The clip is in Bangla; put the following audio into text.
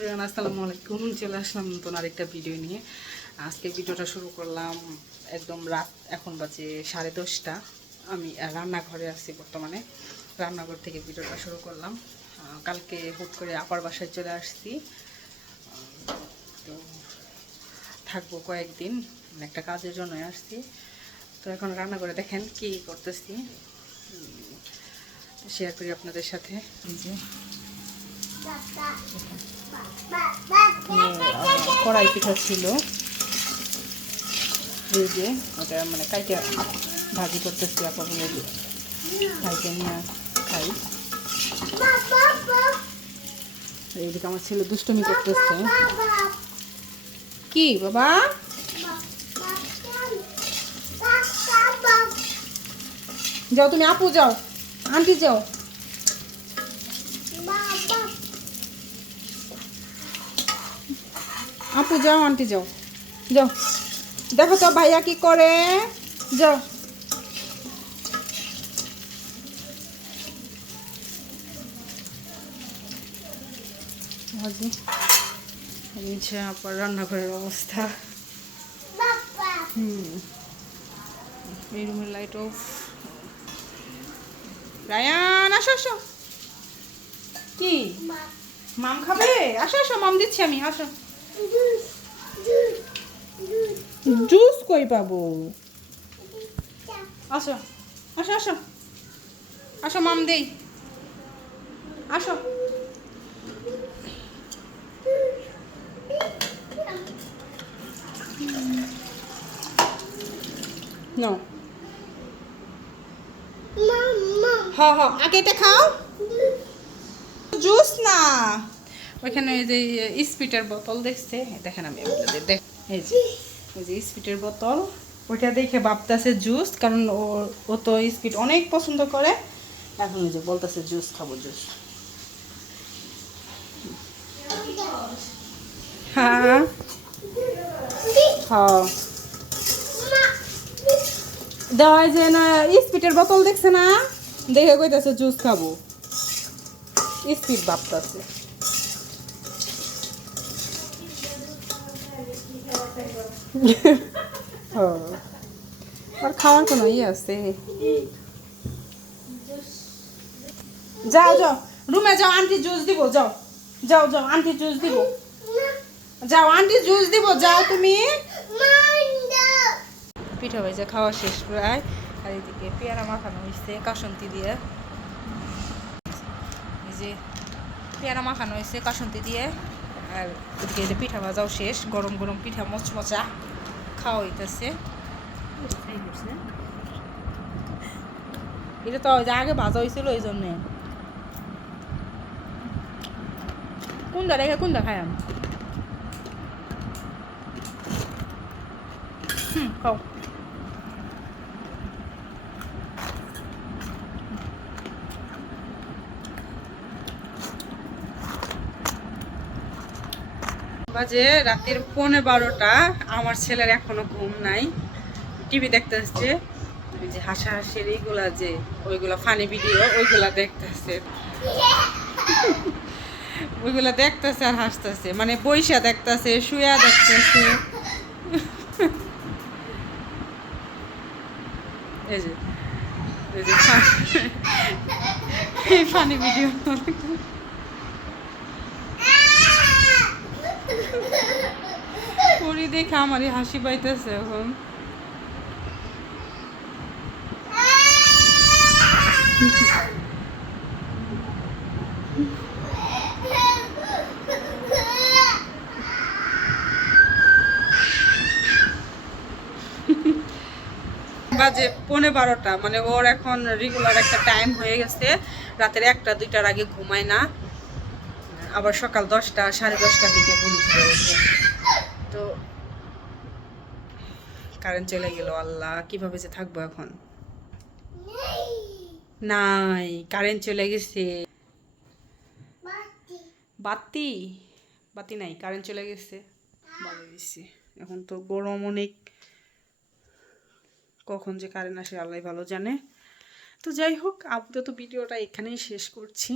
এভরিওয়ান, আসসালামু আলাইকুম। চলে আসলাম নতুন আরেকটা ভিডিও নিয়ে। আজকে ভিডিওটা শুরু করলাম একদম রাত, এখন বাজে 10:30। আমি রান্নাঘরে আছি বর্তমানে। রান্নাঘর থেকে ভিডিওটা শুরু করলাম। কালকে হুট করে আপার বাসায় চলে আসছি, তো থাকবো কয়েকদিন, একটা কাজের জন্য আসছি। তো এখন রান্না করে দেখেন কি করতেছি, শেয়ার করি আপনাদের সাথে। এই যে কড়াই পিঠা ছিল, এই যে ওটা মানে কাইটা ভাজি করতেছি। আপনার খাইতে নিয়ে খাই। এইদিকে আমার ছেলে দুষ্টুমি করতেছে। কি বাবা? যাও তুমি, আপু যাও, আন্টি যাও। আপু যাও, আন্টি যাও, যাও। দেখো তো ভাইয়া কি করে, যাও। ভাজি নিচে আপার রান্নাঘরের অবস্থা। এই রুমের লাইট অফ। রায়ান আসো আসো। কি মাম খাবে? আসো আসো, মাম দিচ্ছি আমি, আসো। জুস কই পাবো? আসো আসো আসো আসো, মাম দেই, আসো। নাও, হ্যাঁ হ্যাঁ, আগে এটা খাও। জুস না, ওইখানে এই যে স্পিটের বোতল দেখছে, দেখেন আমি আপনাদের দেখ, এই যে ওই যে স্পিটের বোতল, ওইটা দেখে ভাবতেছে জুস, কারণ ও তো স্পিড অনেক পছন্দ করে। এখন ওই যে বলতেছে জুস খাবো, জুস। হ্যাঁ হ্যাঁ, দেওয়া যে না, স্পিটের বোতল দেখছে না, দেখে কইতাছে জুস খাবো, স্পিড ভাবতেছে। আর খাওয়ার কোনো ইয়ে আছে? যাও যাও, রুমে যাও, আন্টি জুস দিব, যাও যাও যাও, আন্টি জুস দিব, যাও আন্টি জুস দিব, যাও তুমি। পিঠা ভেজে খাওয়া শেষ প্রায়। আর এদিকে পেয়ারা মাখানো হয়েছে কাসন্তি দিয়ে, এই যে পেয়ারা মাখানো হয়েছে কাসন্তি দিয়ে। আর এদিকে যে পিঠা ভাজাও শেষ, গরম গরম পিঠা মচমচা খাওয়া হইতেছে। এটা তো আগে ভাজা হয়েছিল, এই জন্যে। কোনটা রেখে কোনটা খাই আমি? খাও। বাজে রাতের 12:15। আমার ছেলের এখনো ঘুম নাই, টিভি দেখতেছে। ওই যে হাসাহাসির এইগুলা, যে ওইগুলা ফানি ভিডিও, ওইগুলা দেখতেছে। ওইগুলা দেখতেছে আর হাসতেছে, মানে বইসা দেখতেছে, শুয়া দেখতেছে। এই যে এই যে ফানি ভিডিও করি দেখে আমারই হাসি পাইতেছে এখন। বাজে 12:15, মানে ওর এখন রেগুলার একটা টাইম হয়ে গেছে। রাতের 1টা 2টার আগে ঘুমায় না, আবার সকাল 10টা 10:30টার দিকে ঘুম থেকে ওঠে। তো কারেন্ট চলে গেল, আল্লাহ কিভাবে যে থাকবো এখন। নাই, কারেন্ট চলে গেছে। বাতি বাতি নাই, কারেন্ট চলে গেছে। ভালো হয়েছে, এখন তো গরম অনেক, কখন যে কারেন্ট আসে আল্লাহ ভালো জানে। তো যাই হোক, আপাতত ভিডিওটা এখানেই শেষ করছি।